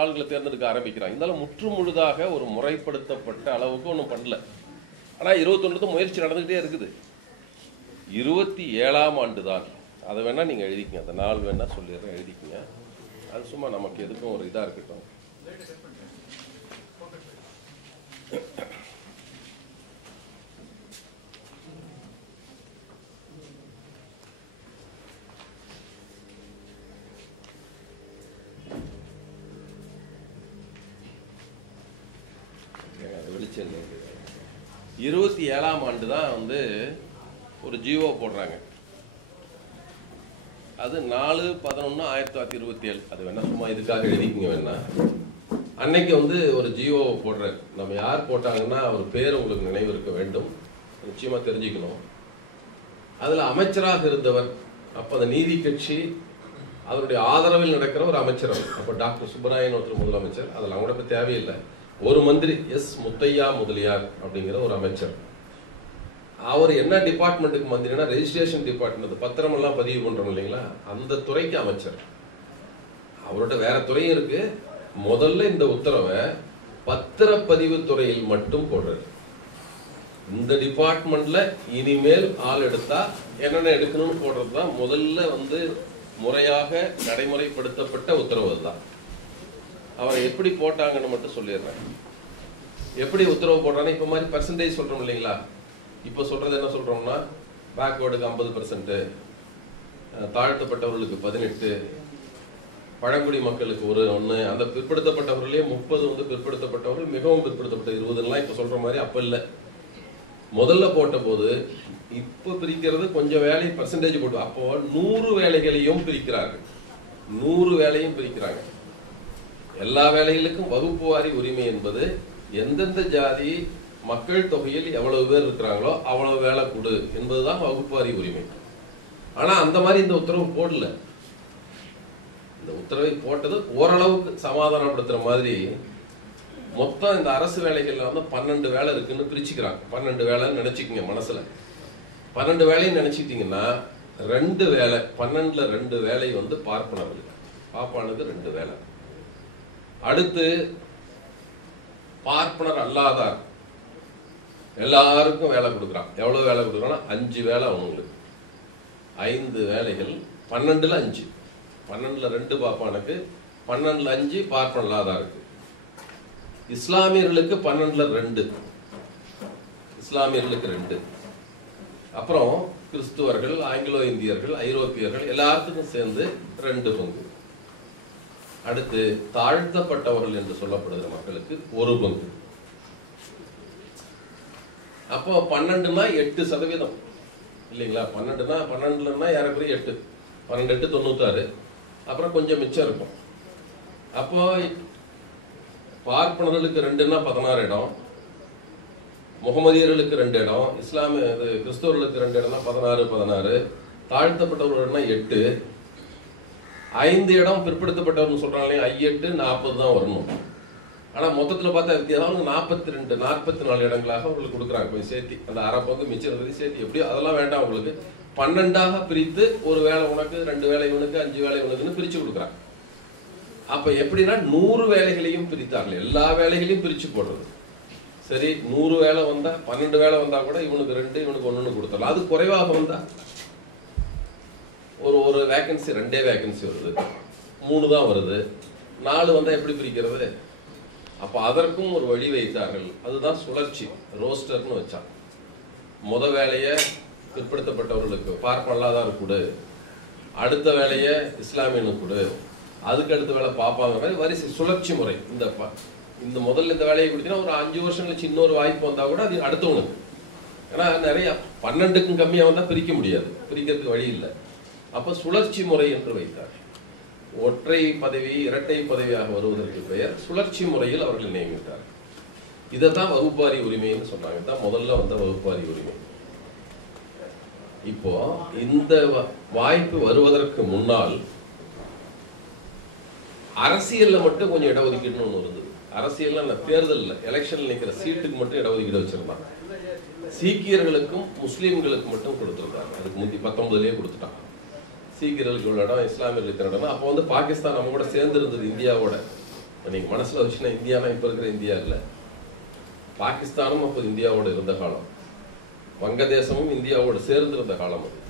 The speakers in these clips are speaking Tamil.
ஆள்களை தேர்ந்தெடுக்க ஆரம்பிக்கிறான் இருந்தாலும் முற்று முழுதாக ஒரு முறைப்படுத்தப்பட்ட அளவுக்கு ஒன்றும் பண்ணல. ஆனால் இருபத்தொன்றுக்கும் முயற்சி நடந்துக்கிட்டே இருக்குது. இருபத்தி ஏழாம் ஆண்டு தான் அதை வேணால் நீங்கள் எழுதிக்கங்க. அந்த நாள் வேணால் சொல்லிடுறேன். எழுதிக்கங்க. அது சும்மா நமக்கு எதுக்கும் ஒரு இதாக இருக்கட்டும் ஏங்க, அது வெளிச்சம் இல்லை. இருபத்தி ஏழாம் ஆண்டு தான் வந்து ஒரு ஜியோ போடுறாங்க. அது நாலு பதினொன்று ஆயிரத்தி தொள்ளாயிரத்தி இருபத்தி ஏழு. அது வேணா சும்மா இதுக்காக எழுதிக்கிங்க வேணா. அன்னைக்கு வந்து ஒரு ஜியோ போடுறாரு. நம்ம யார் போட்டாங்கன்னா அவர் பேர் உங்களுக்கு நினைவு இருக்க வேண்டும். நிச்சயமாக தெரிஞ்சுக்கணும். அதில் அமைச்சராக இருந்தவர் அப்போ அந்த நீதி கட்சி அதனுடைய ஆதரவில் நடக்கிற ஒரு அமைச்சர் அப்போ டாக்டர் சுப்பராயன் ஒருத்தர் முதலமைச்சர். அதெல்லாம் கூட இப்போ தேவையில்லை. ஒரு மந்திரி எஸ் முத்தையா முதலியார் அப்படிங்கிற ஒரு அமைச்சர். அவர் என்ன டிபார்ட்மெண்ட்டுக்கு மந்திரினா ரெஜிஸ்ட்ரேஷன் டிபார்ட்மெண்ட் பத்திரம் எல்லாம் பதிவு பண்றோம் இல்லைங்களா? அந்த துறைக்கு அமைச்சர். அவரோட வேற துறையும் இருக்கு. முதல்ல இந்த உத்தரவை பத்திரப்பதிவு துறையில் மட்டும் போடுறாரு. இந்த டிபார்ட்மெண்ட்ல இனிமேல் ஆள் எடுத்தா என்னென்ன எடுக்கணும்னு போடுறது தான் முதல்ல வந்து முறையாக நடைமுறைப்படுத்தப்பட்ட உத்தரவு தான் அவரை எப்படி போட்டாங்கன்னு மட்டும் சொல்லிடுறேன். எப்படி உத்தரவு போடுறாங்க இப்போ மாதிரி பர்சன்டேஜ் சொல்கிறோம் இல்லைங்களா? இப்போ சொல்கிறது என்ன சொல்கிறோம்னா பேக்வேர்டுக்கு ஐம்பது பர்சன்ட்டு தாழ்த்தப்பட்டவர்களுக்கு பதினெட்டு பழங்குடி மக்களுக்கு ஒரு ஒன்று அந்த பிற்படுத்தப்பட்டவர்களே முப்பது வந்து பிற்படுத்தப்பட்டவர்கள் மிகவும் பிற்படுத்தப்பட்ட இருபதுலாம் இப்போ சொல்கிற மாதிரி அப்போ இல்லை. முதல்ல போட்டபோது இப்போ பிரிக்கிறது கொஞ்சம் வேலை பர்சன்டேஜ் போட்டு அப்போ நூறு வேலைகளையும் பிரிக்கிறார்கள். நூறு வேலையும் பிரிக்கிறாங்க. எல்லா வேலைகளுக்கும் வகுப்பு வாரி உரிமை என்பது எந்தெந்த ஜாதி மக்கள் தொகையில் எவ்வளவு பேர் இருக்கிறாங்களோ அவ்வளவு வேலை கொடு என்பதுதான் வகுப்பு வாரி உரிமை. ஆனா அந்த மாதிரி இந்த உத்தரவு போடல. இந்த உத்தரவை போட்டது ஓரளவுக்கு சமாதானப்படுத்துற மாதிரி மொத்தம் இந்த அரசு வேலைகள்ல வந்து பன்னெண்டு வேலை இருக்குன்னு பிரிச்சுக்கிறாங்க. பன்னெண்டு வேலைன்னு நினைச்சுக்கங்க மனசுல. பன்னெண்டு வேலைன்னு நினைச்சிட்டீங்கன்னா ரெண்டு வேலை பன்னெண்டுல ரெண்டு வேலை வந்து பார்ப்பனவர்கள் பாப்பானுக்கு ரெண்டு வேலை. அடுத்து பார்ப்பனர் அல்லாதார். எல்லாருக்கும் வேலை கொடுக்குறான். எவ்வளவு வேலை கொடுக்குறான்னா அஞ்சு வேலை அவங்களுக்கு ஐந்து வேலைகள் பன்னெண்டுல அஞ்சு. பன்னெண்டுல ரெண்டு பாப்பானுக்கு பன்னெண்டுல அஞ்சு பார்ப்பன இல்லாதாருக்கு இஸ்லாமியர்களுக்கு பன்னெண்டுல ரெண்டு. இஸ்லாமியர்களுக்கு ரெண்டு. அப்புறம் கிறிஸ்துவர்கள் ஆங்கிலோ இந்தியர்கள் ஐரோப்பியர்கள் எல்லாத்துக்கும் சேர்ந்து ரெண்டு பங்கு. அடுத்து தாழ்த்தப்பட்டவர்கள் என்று சொல்லப்படுகிற மக்களுக்கு ஒரு பங்கு. அப்போ பன்னெண்டுனா எட்டு சதவீதம். இல்லைங்களா? பன்னெண்டுனா பன்னெண்டுலன்னா ஏறக்குறைய எட்டு. பன்னெண்டு எட்டு தொண்ணூத்தாறு. அப்புறம் கொஞ்சம் மிச்சம் இருக்கும். அப்போ பார்ப்பனர்களுக்கு ரெண்டுன்னா பதினாறு இடம். முகமதியர்களுக்கு ரெண்டு இடம். இஸ்லாமிய இது கிறிஸ்தவர்களுக்கு ரெண்டு இடம்னா பதினாறு பதினாறு. தாழ்த்தப்பட்டவர்கள்னா எட்டு. ஐந்து இடம் பிற்படுத்தப்பட்டவர்னு சொல்றாங்க ஐயெட்டு நாற்பது தான் வரணும். ஆனா மொத்தத்துல பார்த்தா வித்தியாசம் நாற்பத்தி ரெண்டு நாற்பத்தி நாலு இடங்களாக உங்களுக்கு கொடுக்குறாங்க. போய் சேர்த்தி அந்த அரை பங்கு மிச்சம் இருக்கிறது சேர்த்தி எப்படியோ அதெல்லாம் வேண்டாம் உங்களுக்கு பன்னெண்டாக பிரித்து ஒரு வேலை உனக்கு ரெண்டு வேலை இவனுக்கு அஞ்சு வேலை இவனுக்குன்னு பிரிச்சு கொடுக்குறாங்க. அப்ப எப்படின்னா நூறு வேலைகளையும் பிரித்தார்கள். எல்லா வேலைகளையும் பிரிச்சு போடுறது. சரி நூறு வேலை வந்தா பன்னெண்டு வேலை வந்தா கூட இவனுக்கு ரெண்டு இவனுக்கு ஒண்ணுன்னு கொடுத்துடலாம். அது குறைவாக வந்தா ஒரு ஒரு வேகன்சி ரெண்டே வேகன்சி வருது. மூணு தான் வருது. நாலு வந்தால் எப்படி பிரிக்கிறது? அப்போ அதற்கும் ஒரு வழி வைத்தார்கள். அதுதான் சுழற்சி. ரோஸ்டர்னு வச்சான் முத வேலையை பிற்படுத்தப்பட்டவர்களுக்கு பார்ப்பல்லாதார் கொடு. அடுத்த வேலையை இஸ்லாமியனுக்கு கொடு. அதுக்கு அடுத்த வேலை பார்ப்பாங்க மாதிரி வரிசை சுழற்சி முறை. இந்த ப- இந்த முதல்ல இந்த வேலையை கொடுத்தீங்கன்னா ஒரு அஞ்சு வருஷம் கழிச்சு இன்னொரு வாய்ப்பு வந்தால் கூட அது அடுத்தவனுக்கு. ஏன்னா நிறைய பன்னெண்டுக்கும் கம்மியாக வந்தால் பிரிக்க முடியாது. பிரிக்கிறதுக்கு வழி இல்லை. அப்ப சுழற்சி முறை என்று வைத்தார். ஒற்றை பதவி இரட்டை பதவியாக வருவதற்கு பெயர் சுழற்சி முறையில் அவர்கள் நியமித்தார். தான் வகுப்பாரி உரிமைன்னு சொன்னாங்க. தான் முதல்ல வந்த வகுப்பாரி உரிமை. இப்போ இந்த வ- வாய்ப்பு வருவதற்கு முன்னால் அரசியல்ல மட்டும் கொஞ்சம் இடஒதுக்கீடுன்னு ஒன்று இருந்தது. அரசியல்ல அந்த தேர்தலில் எலெக்ஷன்ல நிற்கிற சீட்டுக்கு மட்டும் இடஒதுக்கீடு வச்சிருந்தாங்க. சீக்கியர்களுக்கும் முஸ்லீம்களுக்கு மட்டும் கொடுத்துருந்தாங்க. அதுக்கு முந்தி பத்தொன்பதுலேயே கொடுத்துட்டாங்க. சீக்கியர்களுக்கு உள்ள இடம் இஸ்லாமியர்களுக்கு இருக்கிற இடம் அப்போ வந்து பாகிஸ்தான் நம்ம கூட சேர்ந்து இருந்தது இந்தியாவோட நீங்க மனசுல வச்சுன்னா இந்தியானா இப்ப இருக்கிற இந்தியா இல்ல. பாகிஸ்தானும் அப்போ இந்தியாவோட இருந்த காலம். வங்கதேசமும் இந்தியாவோட சேர்ந்து இருந்த காலம் அது.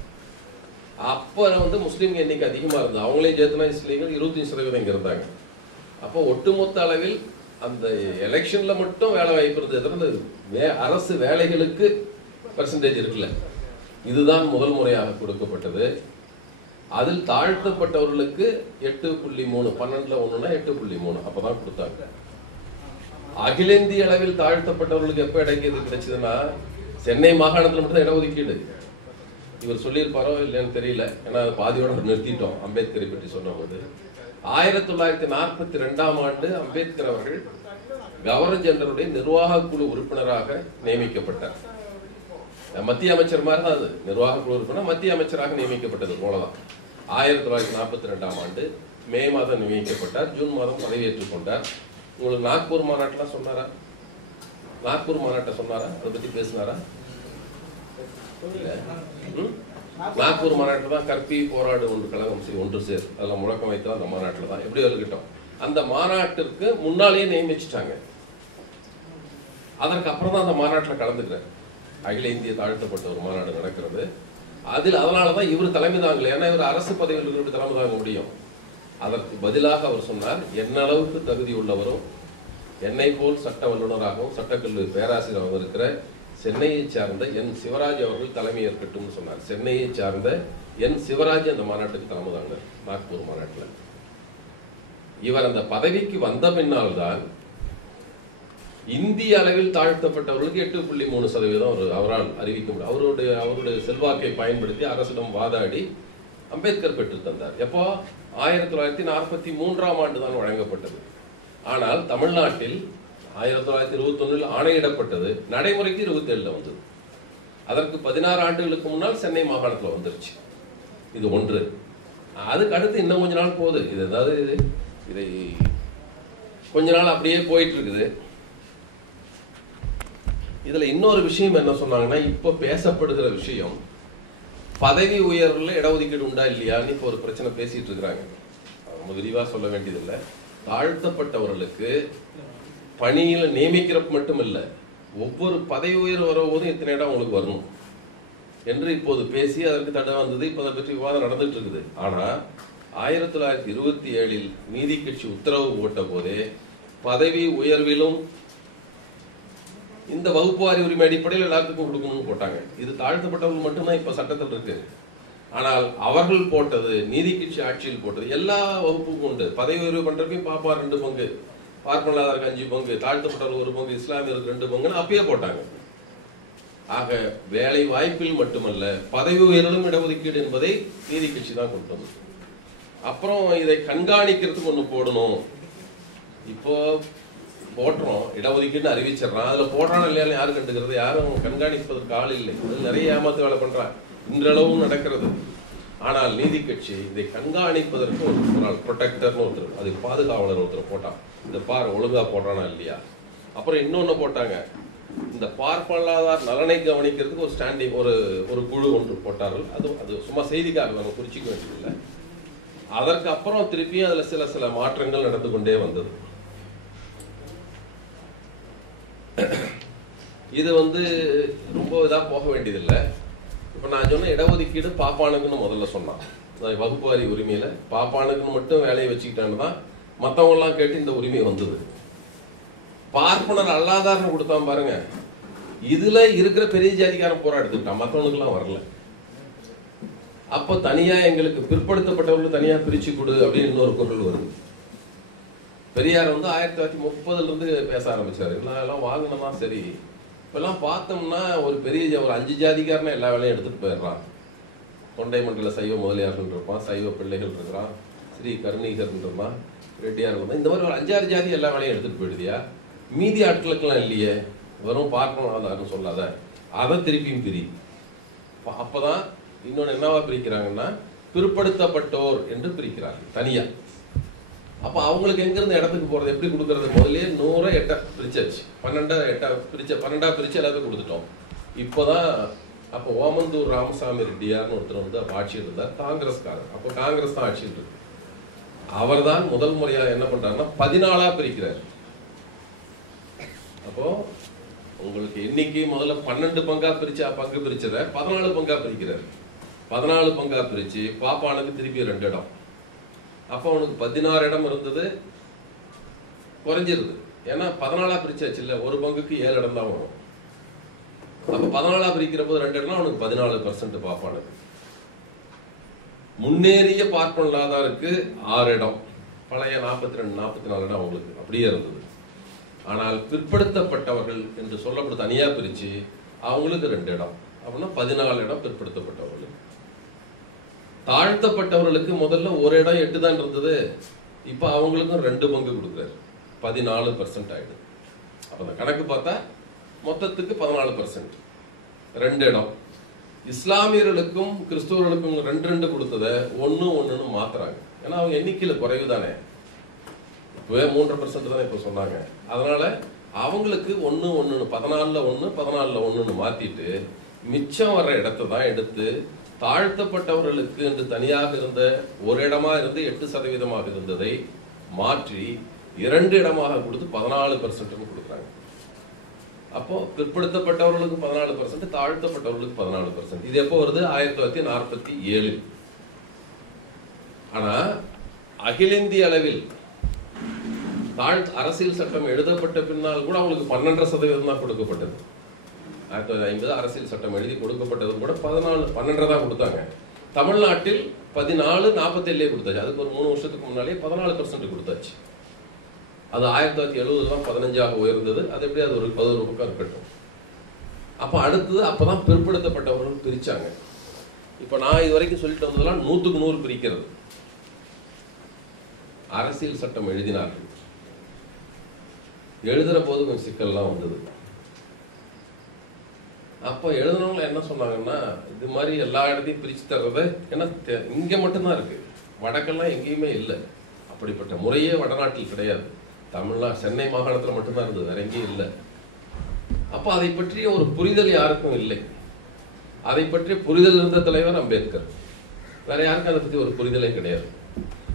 அப்போ வந்து முஸ்லீம்கள் எண்ணிக்கை அதிகமா இருந்தது. அவங்களே சேர்த்துனா இஸ்லீம்கள் இருபத்தஞ்சு சதவீதம் இங்க இருந்தாங்க. அப்போ ஒட்டுமொத்த அளவில் அந்த எலெக்ஷன்ல மட்டும் வேலை வாய்ப்பு இருந்தது. வே அரசு வேலைகளுக்கு பர்சன்டேஜ் இருக்குல்ல இதுதான் முதல் முறையாக கொடுக்கப்பட்டது. அதில் தாழ்த்தப்பட்டவர்களுக்கு எட்டு புள்ளி மூணு பன்னெண்டுல ஒண்ணுனா எட்டு புள்ளி மூணு. அப்பதான் கொடுத்தாங்க. அகில இந்திய அளவில் தாழ்த்தப்பட்டவர்களுக்கு எப்ப இடஒதுக்கீடு கிடைச்சதுன்னா சென்னை மாகாணத்துல மட்டும் இடஒதுக்கீடு. இவர் சொல்லியிருப்பாரோ இல்லைன்னு தெரியல. ஏன்னா பாதியோட நிறுத்திட்டோம். அம்பேத்கரை பற்றி சொன்னபோது ஆயிரத்தி தொள்ளாயிரத்தி நாற்பத்தி ரெண்டாம் ஆண்டு அம்பேத்கர் அவர்கள் கவர்னர் ஜெனரலுடைய நிர்வாக குழு உறுப்பினராக நியமிக்கப்பட்டார். மத்திய அமைச்சர் மாதிரி தான் அது. நிர்வாக குழு உறுப்பினர் மத்திய அமைச்சராக நியமிக்கப்பட்டது போலதான். ஆயிரத்தி தொள்ளாயிரத்தி நாற்பத்தி ரெண்டாம் ஆண்டு மே மாதம் நியமிக்கப்பட்டார். ஜூன் மாதம் பதவியேற்றுக் கொண்டார். உங்களுக்கு நாக்பூர் மாநாட்டெலாம் சொன்னாரா? நாக்பூர் மாநாட்டை சொன்னாரா? அதை பற்றி பேசினாரா? நாக்பூர் மாநாட்டில் தான் கற்பி போராடு ஒன்று கழகம் செய் ஒன்று சேர். அதில் முழக்கம் வைத்தோம் அந்த மாநாட்டில் தான். எப்படி இருக்கட்டும் அந்த மாநாட்டிற்கு முன்னாலேயே நியமிச்சிட்டாங்க. அதற்கு அப்புறம் தான் அந்த மாநாட்டில் கலந்துக்கிறார். அகில இந்திய தாழ்த்தப்பட்ட ஒரு மாநாடு நடக்கிறது. அதில் அதனால தான் இவர் தலைமை தாங்கல. ஏன்னா இவர் அரசு பதவியில் இருக்கிற தலைமை தாங்க முடியும். அதற்கு பதிலாக அவர் சொன்னார் என்ன அளவுக்கு தகுதி உள்ளவரும் என்னை போல் சட்ட வல்லுநராகவும் சட்டக்கல்லூரி பேராசிரியராகவும் இருக்கிற சென்னையை சார்ந்த என் சிவராஜ் அவர்கள் தலைமை ஏற்கட்டும்னு சொன்னார். சென்னையை சார்ந்த என் சிவராஜ் அந்த மாநாட்டுக்கு தலைமை தாங்க நாக்பூர் மாநாட்டில். இவர் அந்த பதவிக்கு வந்த பின்னால் தான் இந்திய அளவில் தாழ்த்தப்பட்டவர்களுக்கு எட்டு புள்ளி மூணு சதவீதம் அவர் அவரால் அறிவிக்க முடியும். அவருடைய அவருடைய செல்வாக்கை பயன்படுத்தி அரசிடம் வாதாடி அம்பேத்கர் பெற்று தந்தார். எப்போ? ஆயிரத்தி தொள்ளாயிரத்தி நாற்பத்தி மூன்றாம் ஆண்டு தான் வழங்கப்பட்டது. ஆனால் தமிழ்நாட்டில் ஆயிரத்தி தொள்ளாயிரத்தி இருபத்தி ஒன்றில் ஆணையிடப்பட்டது. நடைமுறைக்கு இருபத்தி ஏழுல வந்தது. அதற்கு பதினாறு ஆண்டுகளுக்கு முன்னால் சென்னை மாகாணத்தில் வந்துருச்சு. இது ஒன்று. அதுக்கு அடுத்து இன்னும் கொஞ்ச நாள் போகுது. இது அதாவது இதை கொஞ்ச நாள் அப்படியே போயிட்டு இருக்குது. இதுல இன்னொரு விஷயம் என்ன சொன்னாங்கன்னா இப்போ பேசப்படுகிற விஷயம் பதவி உயர்வுல இடஒதுக்கீடு உண்டா இல்லையான்னு இப்போ ஒரு பிரச்சனை பேசிட்டு இருக்கிறாங்க. ரொம்ப விரிவாக சொல்ல வேண்டியதில்லை. தாழ்த்தப்பட்டவர்களுக்கு பணியில் நியமிக்கிறப்ப மட்டும் இல்லை ஒவ்வொரு பதவி உயர்வு வரபோதும் இத்தனை இடம் உங்களுக்கு வரணும் என்று இப்போது பேசி அதற்கு தடை வந்தது. இப்போ அதை பற்றி விவாதம் நடந்துட்டு இருக்குது. ஆனால் ஆயிரத்தி தொள்ளாயிரத்தி இருபத்தி ஏழில் நீதி கட்சி உத்தரவு போட்ட போதே பதவி உயர்விலும் இந்த வகுப்புவாரி உரிமை அடிப்படையில் எல்லாத்துக்கும் கொடுக்கணும்னு போட்டாங்க. இது தாழ்த்தப்பட்டவர்கள் மட்டும்தான் இப்போ சட்டத்தில் இருக்கு. ஆனால் அவர்கள் போட்டது நீதி கட்சி ஆட்சியில் போட்டது எல்லா வகுப்புக்கும் உண்டு. பதவி உயர்வு பண்ணுறதுக்கும் பாப்பா ரெண்டு பங்கு பார்ப்பனாதாருக்கு அஞ்சு பங்கு தாழ்த்தப்பட்டவர்கள் ஒரு பங்கு இஸ்லாமியருக்கு ரெண்டு பங்குன்னு அப்பயே போட்டாங்க. ஆக வேலை வாய்ப்பில் மட்டுமல்ல பதவி உயர்விலும் இடஒதுக்கீடு என்பதை நீதி கட்சி தான் கொண்டு வந்தது. அப்புறம் இதை கண்காணிக்கிறதுக்கு ஒன்று போடணும். இப்போ போட்டுறோம். இடஒதுக்கீடுன்னு அறிவிச்சிடறான் அதுல போடுறானா இல்லையா யாரு கண்டுக்கிறது? யாரும் கண்காணிப்பதற்கு ஆள் இல்லை. அது நிறைய ஏமாத்து வேலை பண்றான் இன்றளவும் நடக்கிறது. ஆனால் நீதி கட்சி இதை கண்காணிப்பதற்கு ஒரு ஒரு ப்ரொடெக்டர்னு ஒருத்தர் அது பாதுகாவலர் ஒருத்தர் போட்டான் இந்த பார் ஒழுங்கா போடுறானா இல்லையா? அப்புறம் இன்னொன்று போட்டாங்க. இந்த பார்ப்பல்லாதார் நலனை கவனிக்கிறதுக்கு ஒரு ஸ்டாண்டிங் ஒரு ஒரு குழு ஒன்று போட்டார்கள். அது அது சும்மா செய்திக்காக நம்ம குறிச்சிக்க வேண்டியதில்லை. அதற்கு அப்புறம் திருப்பியும் அதில் சில சில மாற்றங்கள் நடந்து கொண்டே வந்தது. இது வந்து ரொம்ப இதாக போக வேண்டியதில்லை. இப்போ நான் சொன்ன இடஒதுக்கீடு பாப்பானுக்குன்னு முதல்ல சொன்னான். வகுப்பு வாரி உரிமையில் பாப்பானுக்குன்னு மட்டும் வேலையை வச்சுக்கிட்டான்னு தான் மற்றவங்களாம் கேட்டு இந்த உரிமை வந்தது. பார்ப்பனர் அல்லாதாரன்னு கொடுத்தான் பாருங்க. இதுல இருக்கிற பெரிய ஜாதிக்காரன் போராடுத்துட்டான். மத்தவனுக்குலாம் வரல. அப்ப தனியா எங்களுக்கு பிற்படுத்தப்பட்டவர்கள் தனியா பிரிச்சு கொடு அப்படின்னு இன்னொரு குரல் வருது. பெரியார் வந்து ஆயிரத்தி தொள்ளாயிரத்தி முப்பதுல இருந்து பேச ஆரம்பிச்சாரு. எல்லாம் எல்லாம் வாங்கினதா சரி. இப்பெல்லாம் பார்த்தோம்னா ஒரு பெரிய ஒரு அஞ்சு ஜாதிக்காரனே எல்லா வேலையும் எடுத்துட்டு போயிடுறான். தொண்டை மண்டல சைவ முதலியார்கள் இருப்பான் சைவ பிள்ளைகள் இருக்கிறான் ஸ்ரீ கருணீகர் இருப்பான் ரெட்டியார் இருப்பான். இந்த மாதிரி ஒரு அஞ்சாறு ஜாதி எல்லா வேலையும் எடுத்துட்டு போயிடுதியா? மீதி ஆட்களுக்கெல்லாம் இல்லையே. வெறும் பார்க்கணும் சொல்லாத. அதை திருப்பியும் பிரி. அப்ப- அப்பதான் இன்னொன்று என்னவா பிரிக்கிறாங்கன்னா பிற்படுத்தப்பட்டோர் என்று பிரிக்கிறார்கள் தனியா. அப்ப அவங்களுக்கு எங்க இருந்து இடத்துக்கு போறது? எப்படி கொடுக்கறது? முதலே நூற எட்டா பிரிச்சாச்சு பன்னெண்டா எட்டா பிரிச்ச பன்னெண்டா பிரிச்சு எல்லாத்தையும் கொடுத்துட்டோம். இப்போதான் அப்போ ஓமந்தூர் ராமசாமி ரெட்டியார்னு ஒருத்தர் வந்து ஆட்சி ஆட்சியில் இருந்தார். காங்கிரஸ்காரர். அப்போ காங்கிரஸ் தான் ஆட்சியில் இருக்கு. அவர்தான் முதல் முறையா என்ன பண்றாருன்னா பதினாலா பிரிக்கிறார். அப்போ உங்களுக்கு இன்னைக்கு முதல்ல பன்னெண்டு பங்கா பிரிச்சா பங்கு பிரிச்சத பதினாலு பங்கா பிரிக்கிறார். பதினாலு பங்கா பிரிச்சு பாப்பானுக்கு திருப்பி ரெண்டு இடம். அப்போ அவனுக்கு பதினாறு இடம் இருந்தது. குறைஞ்சிருது. ஏன்னா பதினாலா பிரிச்சாச்சு இல்லை ஒரு பங்குக்கு ஏழு இடம் தான் வரும். அப்போ பதினாலா பிரிக்கிற போது ரெண்டு இடம்னா அவனுக்கு பதினாலு பர்சன்ட் பாப்பானுக்கு. முன்னேறிய பார்ப்பன் இல்லாதாருக்கு ஆறு இடம். பழைய நாற்பத்தி ரெண்டு நாற்பத்தி நாலு இடம் அவங்களுக்கு அப்படியே இருந்தது. ஆனால் பிற்படுத்தப்பட்டவர்கள் என்று சொல்லப்படும் தனியா பிரிச்சு அவங்களுக்கு ரெண்டு இடம். அப்படின்னா பதினாலு இடம் பிற்படுத்தப்பட்டவர்கள். தாழ்த்தப்பட்டவர்களுக்கு முதல்ல ஒரு இடம் எட்டு தான் இருந்தது. இப்ப அவங்களுக்கும் ரெண்டு பங்கு கொடுக்குறாரு. பதினாலு பர்சன்ட் ஆயிடுது அப்ப அந்த கணக்கு பார்த்தா மொத்தத்துக்கு பதினாலு பர்சன்ட் ரெண்டு இடம். இஸ்லாமியர்களுக்கும் கிறிஸ்துவர்களுக்கும் ரெண்டு ரெண்டு கொடுத்ததை ஒன்று ஒன்றுன்னு மாத்துறாங்க. ஏன்னா அவங்க எண்ணிக்கையில குறைவு தானே. இப்போவே மூன்றரை பர்சன்ட் தான் இப்போ சொன்னாங்க. அதனால அவங்களுக்கு ஒன்று ஒன்றுன்னு பதினாலில் ஒன்று பதினாலில் ஒன்றுன்னு மாற்றிட்டு மிச்சம் வர்ற இடத்த தான் எடுத்து தாழ்த்தப்பட்டவர்களுக்கு என்று தனியாக இருந்த ஒரு இடமா இருந்து எட்டு சதவீதமாக இருந்ததை மாற்றி இரண்டு இடமாக கொடுத்து பதினாலு பர்சன்ட்னு கொடுக்குறாங்க. அப்போ பிற்படுத்தப்பட்டவர்களுக்கு பதினாலு பர்சன்ட் தாழ்த்தப்பட்டவர்களுக்கு பதினாலு பர்சன்ட் இது எப்போ வருது? ஆயிரத்தி தொள்ளாயிரத்தி நாற்பத்தி ஏழு. ஆனா அகில இந்திய அளவில் தாழ் அரசியல் சட்டம் எழுதப்பட்ட பின்னால் கூட அவங்களுக்கு பன்னெண்டரை சதவீதம் தான் கொடுக்கப்பட்டது. ஆயிரத்தி தொள்ளாயிரத்தி ஐம்பது அரசியல் சட்டம் எழுதி கொடுக்கப்பட்டதும் கூட பதினாலு பன்னெண்டரை தான் கொடுத்தாங்க. தமிழ்நாட்டில் பதினாலு நாற்பத்தேழுலேயே கொடுத்தாச்சு. அதுக்கு ஒரு மூணு வருஷத்துக்கு முன்னாலே பதினாலு பர்சன்ட் கொடுத்தாச்சு. அது ஆயிரத்தி தொள்ளாயிரத்தி எழுபது தான் பதினஞ்சாக உயர்ந்தது. அது எப்படி அது ஒரு பதினோரு பக்கம் இருக்கட்டும். அப்போ அடுத்தது அப்பதான் பிற்படுத்தப்பட்டவர்கள் பிரிச்சாங்க. இப்போ நான் இது வரைக்கும் சொல்லிட்டு வந்ததெல்லாம் நூற்றுக்கு நூறு பிரிக்கிறது. அரசியல் சட்டம் எழுதினார்கள். எழுதுற போது கொஞ்சம் சிக்கல்லாம் வந்தது. அப்போ எழுதுனவங்க என்ன சொன்னாங்கன்னா இது மாதிரி எல்லா இடத்தையும் பிரித்து தர்றது ஏன்னா தெ- மட்டும்தான் இருக்குது வடக்கெல்லாம் எங்கேயுமே இல்லை. அப்படிப்பட்ட முறையே வடநாட்டில் கிடையாது. தமிழ்நா சென்னை மாகாணத்தில் மட்டும்தான் இருந்தது வேற எங்கேயும் இல்லை. அப்போ அதை பற்றிய ஒரு புரிதல் யாருக்கும் இல்லை. அதை பற்றிய புரிதல் இருந்த தலைவர் அம்பேத்கர். வேற யாருக்கும் அதை பற்றி ஒரு புரிதலே கிடையாது.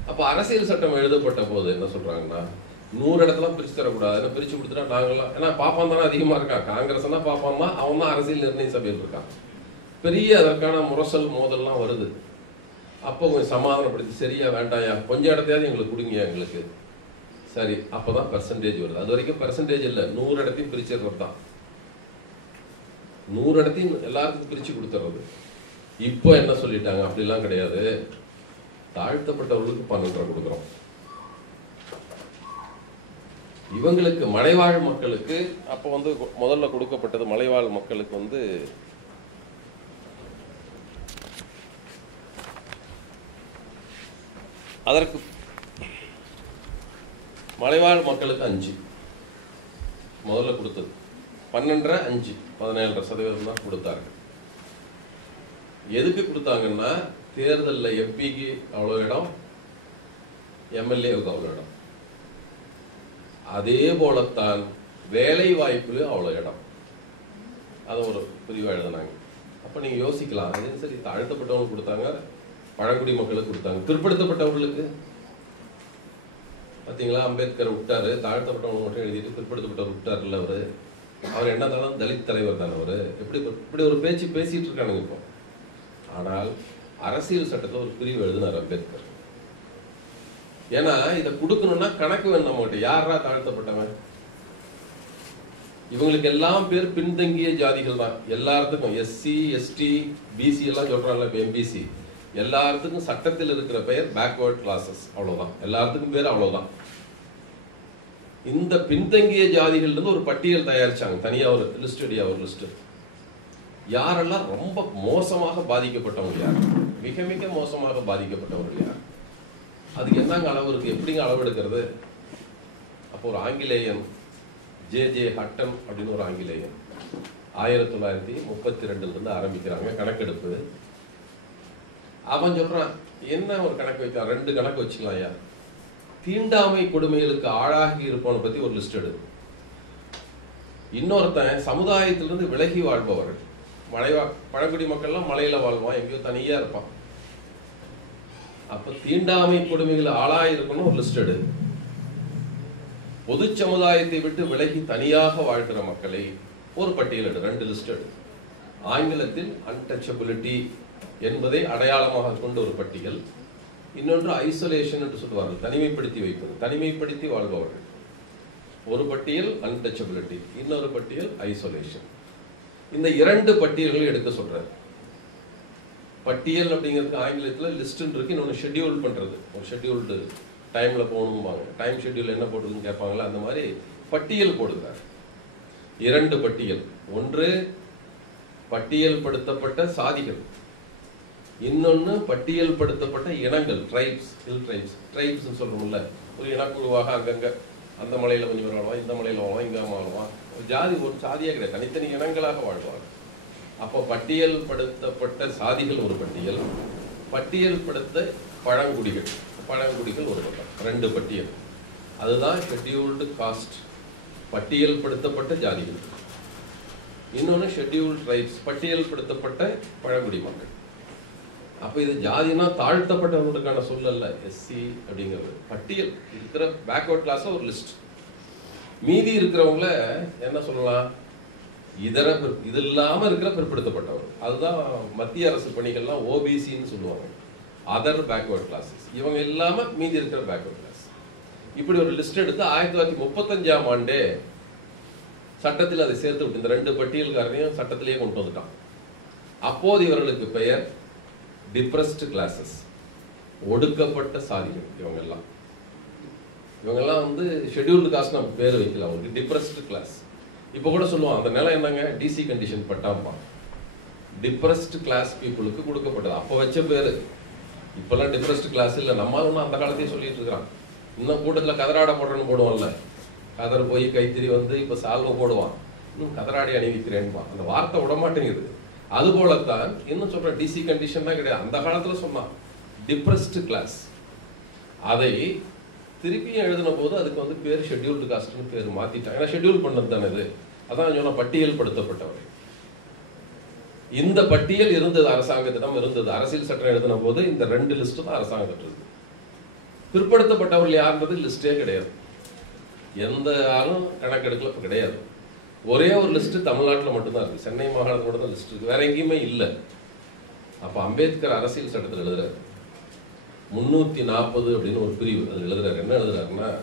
அப்போ அரசியல் சட்டம் எழுதப்பட்ட போது என்ன சொல்கிறாங்கன்னா நூறு இடத்துல பிரிச்சு தரக்கூடாது. ஏன்னா பிரிச்சு கொடுத்துட்டா நாங்களாம் ஏன்னா பாப்பான் தானே அதிகமா இருக்கான் காங்கிரஸ் பாப்பான் தான் அவன் தான் அரசியல் நிர்ணய சபையில் இருக்கான் பெரிய அதற்கான முரசல் மோதல்லாம் வருது. அப்போ கொஞ்சம் சமாதானப்படுத்தி சரியா வேண்டாயா? கொஞ்சம் இடத்தையாவது எங்களுக்கு கொடுங்க எங்களுக்கு. சரி அப்போ தான் பர்சன்டேஜ் வருது. அது வரைக்கும் பர்சன்டேஜ் இல்லை. நூறு இடத்தையும் பிரிச்சிடுறது தான். நூறு இடத்தையும் எல்லாருக்கும் பிரித்து கொடுத்துறது இப்போ என்ன சொல்லிட்டாங்க? அப்படிலாம் கிடையாது. தாழ்த்தப்பட்டவர்களுக்கு பன்னெண்டரை கொடுக்குறோம். இவங்களுக்கு மலைவாழ் மக்களுக்கு அப்போ வந்து முதல்ல கொடுக்கப்பட்டது மலைவாழ் மக்களுக்கு வந்து அதற்கு மலைவாழ் மக்களுக்கு அஞ்சு. முதல்ல கொடுத்தது. பன்னெண்டரை அஞ்சு. பதினேழரை சதவீதம் தான் கொடுத்தாங்க. எதுக்கு கொடுத்தாங்கன்னா தேர்தலில் எம்பிக்கு அவ்வளோ இடம் எம்எல்ஏவுக்கு அவ்வளோ இடம். அதே போலத்தான் வேலை வாய்ப்புல அவ்வளோ இடம். அதை ஒரு பிரிவாக எழுதினாங்க. அப்போ நீங்கள் யோசிக்கலாம். அதே சரி தாழ்த்தப்பட்டவங்களுக்கு கொடுத்தாங்க பழங்குடி மக்களுக்கு கொடுத்தாங்க. பிற்படுத்தப்பட்டவர்களுக்கு பார்த்தீங்களா அம்பேத்கர் விட்டாரு. தாழ்த்தப்பட்டவங்க மட்டும் எழுதிட்டு பிற்படுத்தப்பட்டவர் விட்டார்ல அவரு. அவர் என்ன தானும் தலித் தலைவர் தானே அவர். எப்படி இப்படி ஒரு பேச்சு பேசிட்டு இருக்கானுங்க இப்போ. ஆனால் அரசியல் சட்டத்தில் ஒரு பிரிவு எழுதினார் அம்பேத்கர். ஏன்னா இதை கொடுக்கணும்னா கணக்கு வேணும் நம்மகிட்ட. யாரா தாழ்த்தப்பட்டவன்? இவங்களுக்கு எல்லாம் பேர் பின்தங்கிய ஜாதிகள் தான். எல்லாத்துக்கும் எஸ்சி எஸ்டி பிசி எல்லாம் சொல்றாங்கல்ல இப்போ எம்பிசி. எல்லாத்துக்கும் சட்டத்தில் இருக்கிற பெயர் பேக்வேர்ட் கிளாஸஸ் அவ்வளோதான் எல்லாத்துக்கும் பேர் அவ்வளவுதான். இந்த பின்தங்கிய ஜாதிகள்ல இருந்து ஒரு பட்டியல் தயாரிச்சாங்க. தனியாக ஒரு லிஸ்ட் அடியா ஒரு லிஸ்ட் யாரெல்லாம் ரொம்ப மோசமாக பாதிக்கப்பட்டவங்க யார்? மிக மிக மோசமாக பாதிக்கப்பட்டவர்கள் யார்? அதுக்கு என்னங்க அளவு இருக்கு? எப்படிங்க அளவு எடுக்கிறது? அப்போ ஒரு ஆங்கிலேயன் ஜே ஜே ஹட்டன் அப்படின்னு ஒரு ஆங்கிலேயன் ஆயிரத்தி தொள்ளாயிரத்தி முப்பத்தி ரெண்டுல இருந்து ஆரம்பிக்கிறாங்க கணக்கெடுப்பு. அவன் சொல்றான் என்ன ஒரு கணக்கு வைக்க ரெண்டு கணக்கு வச்சுக்கலாம் ஐயா. தீண்டாமை கொடுமைகளுக்கு ஆளாகி இருப்பவனை பத்தி ஒரு லிஸ்ட் எடு. இன்னொருத்தன் சமுதாயத்திலிருந்து விலகி வாழ்பவர்கள். மலைவா பழங்குடி மக்கள்லாம் மலையில வாழ்வான் எங்கேயோ தனியா இருப்பான். அப்ப தீண்டாமை கொடுமைகள் ஆளாயிருக்கணும் ஒரு லிஸ்ட் எடு. பொது சமுதாயத்தை விட்டு விலகி தனியாக வாழ்கிற மக்களை ஒரு பட்டியலிடு ரெண்டு லிஸ்ட் எடு. ஆங்கிலத்தில் அன்டச்சபிலிட்டி என்பதை அடையாளமாக கொண்ட ஒரு பட்டியல். இன்னொன்று ஐசோலேஷன் என்று சொல்லுவார்கள் தனிமைப்படுத்தி வைப்பது தனிமைப்படுத்தி வாழ்பவர்கள். ஒரு பட்டியல் அன்டச்சபிலிட்டி இன்னொரு பட்டியல் ஐசோலேஷன் இந்த இரண்டு பட்டியல்களை எடுக்க சொல்றாரு. பட்டியல் அப்படிங்கிறதுக்கு ஆங்கிலத்தில் லிஸ்ட்டுன்னு இருக்கு. இன்னொன்று ஷெட்யூல் பண்ணுறது ஒரு ஷெட்யூல்டு டைமில் போகணும்பாங்க. டைம் ஷெட்யூல் என்ன போடுதுன்னு கேட்பாங்களா? அந்த மாதிரி பட்டியல் போடுகிறார் இரண்டு பட்டியல். ஒன்று பட்டியல்படுத்தப்பட்ட சாதிகள். இன்னொன்று பட்டியல்படுத்தப்பட்ட இனங்கள். ட்ரைப்ஸ் ஹில் ட்ரைப்ஸ் ட்ரைப்ஸ் சொல்கிறோம்ல ஒரு இனக்குழுவாக அங்கங்கே அந்த மலையில் கொஞ்சம் வாழ்வான் இந்த மலையில் வாழ்வான் இங்கே வாழ்வான் ஒரு ஜாதி ஒரு சாதியாக கிடையாது. தனித்தனி இனங்களாக வாழ்வாங்க. அப்போ பட்டியல் படுத்தப்பட்ட சாதிகள் ஒரு பட்டியல் பட்டியல்படுத்த பழங்குடிகள். பழங்குடிகள் ஒரு பட்டம் ரெண்டு பட்டியல். அதுதான் ஷெட்யூல்டு காஸ்ட் பட்டியல்படுத்தப்பட்ட ஜாதிகள். இன்னொன்று ஷெட்யூல் ட்ரைப்ஸ் பட்டியல்படுத்தப்பட்ட பழங்குடி மக்கள். அப்போ இது ஜாதினா தாழ்த்தப்பட்டவங்களுக்கான சூழல்ல எஸ்சி அப்படிங்கிறது பட்டியல் இருக்கிற பேக்வர்ட் கிளாஸாக ஒரு லிஸ்ட் மீதி இருக்கிறவங்கள என்ன சொல்லலாம்? இதர பிற்- இது இல்லாமல் இருக்கிற பிற்படுத்தப்பட்டவர். அதுதான் மத்திய அரசு பணிகள்லாம் ஓபிசின்னு சொல்லுவாங்க. அதர் பேக்வர்ட் கிளாஸஸ் இவங்க இல்லாமல் மீதி இருக்கிற பேக்வர்ட் கிளாஸ் இப்படி ஒரு லிஸ்ட் எடுத்து ஆயிரத்தி தொள்ளாயிரத்தி முப்பத்தஞ்சாம் ஆண்டே சட்டத்தில் அதை சேர்த்து விட்டு இந்த ரெண்டு பட்டியல்காரனையும் சட்டத்திலேயே கொண்டு வந்துட்டான். அப்போது இவர்களுக்கு பெயர் டிப்ரஸ்டு கிளாஸஸ் ஒடுக்கப்பட்ட சாதிகள் இவங்கெல்லாம். இவங்கெல்லாம் வந்து ஷெடியூல்டு காஸ்ட் நம்ம பேர் வைக்கல அவங்களுக்கு. டிப்ரஸ்டு கிளாஸ் இப்போ கூட சொல்லுவான் அந்த நிலம் என்னங்க? டிசி கண்டிஷன் பட்டாம்பா டிப்ரஸ்டு கிளாஸ் பீப்புளுக்கு கொடுக்கப்பட்டது. அப்போ வச்ச பேர். இப்போல்லாம் டிப்ரெஸ்ட் கிளாஸ் இல்லை. நம்மளும் அந்த காலத்தையே சொல்லிட்டு இருக்கிறான். இன்னும் கூட்டத்தில் கதராடை போடுறேன்னு போடுவான்ல கதர் போய் கைத்திரி வந்து இப்போ சால்வை போடுவான். இன்னும் கதராடி அணிவிக்கிறேன்பா அந்த வார்த்தை விட மாட்டேங்குது. அது போலத்தான் இன்னும் சொல்கிற டிசி கண்டிஷன் தான் கிடையாது. அந்த காலத்தில் சொன்னான் டிப்ரெஸ்ட் கிளாஸ் அதை திருப்பியும் எழுதின போது அதுக்கு வந்து பேர் ஷெட்யூல்டு காஸ்ட்னு பேர் மாற்றிட்டாங்க ஏன்னா ஷெட்யூல் பண்ணது தானே இது. அதான் சொன்ன பட்டியல் படுத்தப்பட்டவர்கள் இந்த பட்டியல் இருந்தது அரசாங்கத்திடம் இருந்தது. அரசியல் சட்டம் எழுதின போது இந்த ரெண்டு லிஸ்ட் தான் அரசாங்கத்திட்ட இருக்கு பிற்படுத்தப்பட்டவர்கள் யாருன்றது லிஸ்டே கிடையாது. எந்த ஆளும் கணக்கெடுக்கல இப்போ கிடையாது. ஒரே ஒரு லிஸ்ட் தமிழ்நாட்டில் மட்டும்தான் இருக்கு. சென்னை மாகாணத்தில் மட்டும்தான் லிஸ்ட் இருக்கு. வேற எங்கேயுமே இல்லை. அப்போ அம்பேத்கர் அரசியல் சட்டத்தில் எழுதுறாரு. முன்னூத்தி நாற்பது அப்படின்னு ஒரு பிரிவு. அதில் எழுதுறாரு. என்ன எழுதுறாருன்னா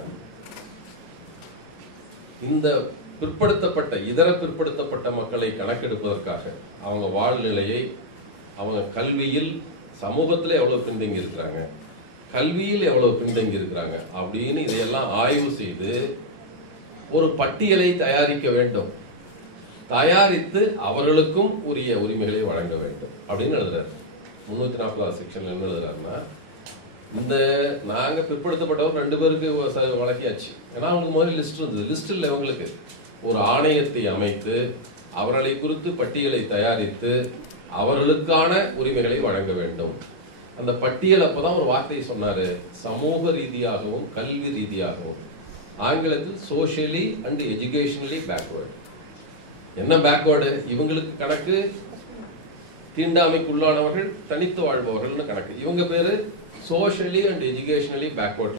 இந்த பிற்படுத்தப்பட்ட இதர பிற்படுத்தப்பட்ட மக்களை கணக்கெடுப்பதற்காக அவங்க வாழ்நிலையை அவங்க கல்வியில் சமூகத்தில் எவ்வளவு பின்தங்கி இருக்கிறாங்க கல்வியில் எவ்வளவு பின்தங்கி இருக்கிறாங்க அப்படின்னு இதையெல்லாம் ஆய்வு செய்து ஒரு பட்டியலை தயாரிக்க வேண்டும். தயாரித்து அவர்களுக்கும் உரிய உரிமைகளை வழங்க வேண்டும் அப்படின்னு எழுதுறாரு. முன்னூத்தி நாற்பதாவது செக்ஷன்ல என்ன எழுதுறாருன்னா இந்த நாங்க பிற்படுத்தப்பட்டவர் ரெண்டு பேருக்கு ச- ஏன்னா அவங்களுக்கு முதல்ல லிஸ்ட் இருந்தது. லிஸ்ட் இல்லை இவங்களுக்கு. ஒரு ஆணையத்தை அமைத்து அவர்களை குறித்து பட்டியலை தயாரித்து அவர்களுக்கான உரிமைகளை வழங்க வேண்டும். அந்த பட்டியல் அப்பதான் ஒரு வார்த்தையை சொன்னாரு. சமூக ரீதியாகவும் கல்வி ரீதியாகவும். ஆங்கிலத்தில் சோஷியலி அண்ட் எஜுகேஷனலி பேக்வேர்டு என்ன பேக்வேர்டு இவங்களுக்கு கணக்கு தீண்டாமைக்குள்ளானவர்கள் தனித்து வாழ்பவர்கள்னு கணக்கு. இவங்க பேரு சோஷியலி அண்ட் எஜுகேஷனலி பேக்வேர்ட்